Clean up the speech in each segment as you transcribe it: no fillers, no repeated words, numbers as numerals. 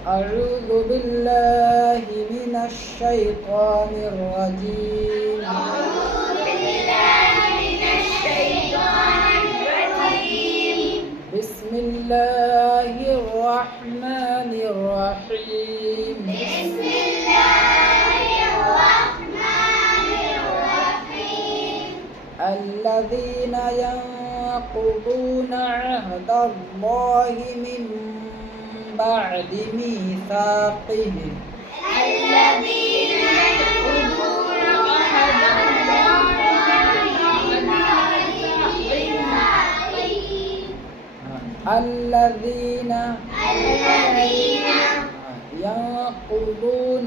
أعوذ بالله من الشيطان الرجيم. أعوذ بالله من الشيطان الرجيم. بسم الله الرحمن الرحيم. بسم الله الرحمن الرحيم. الذين ينقضون عهد الله من بعد ميثاقه. الذين ينقضون عهد الله من بعد ميثاقه. الذين ينقضون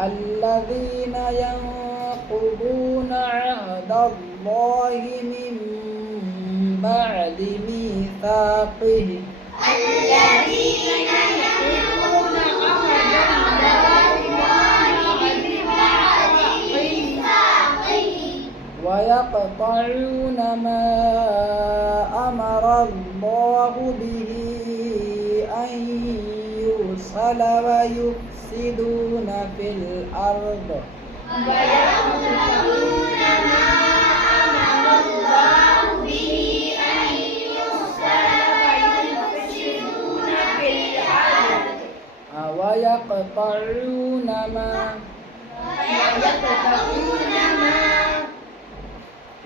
الذين ينقضون عهد الله من بعد ميثاقه. الذين ينقضون عهد الله من بعد ميثاقه. ويقطعون ما أمر الله به أن يوصل ويفسدون في الأرض. ويقطعون ما أمر الله به أن يوصل ويفسدون في الأرض. ويقطعون ما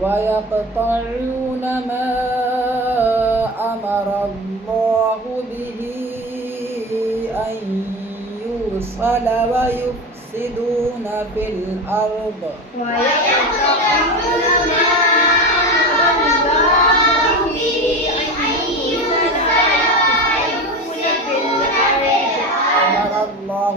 ويقطعون ما أمر الله به أن يوصل ويفسدون في الأرض. ويقطعون ما أمر الله به أن يوصل ويفسد في الأرض. أمر الله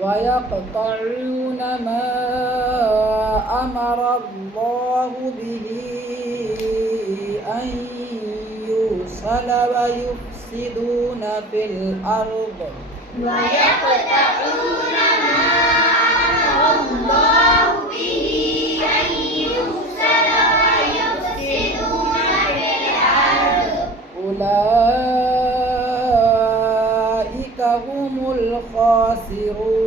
ويقطعون ما أمر الله به أن يوصل ويفسدون في الأرض. ويقطعون ما أمر الله به أن يوصل ويفسدون في الأرض. أولئك هم الخاسرون.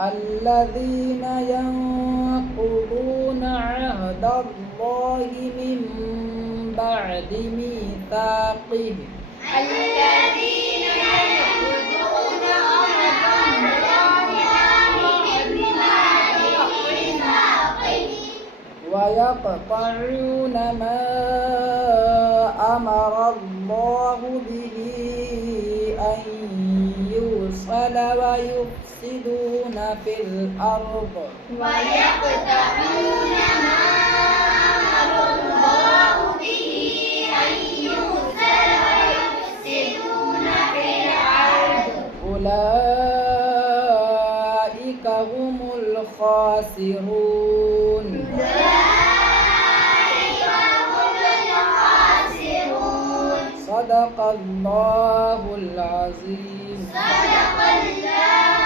الذين ينقضون عهد الله من بعد ميثاقه. الذين ينقضون عهد الله من بعد ميثاقه. ويقطعون ما أمر الله به أن يوصل ويفسدون في الأرض. ويقطعون ما أمر الله به أن يوصل ويفسدون في الأرض. أولئك هم الخاسرون. صدق الله العظيم. صدق الله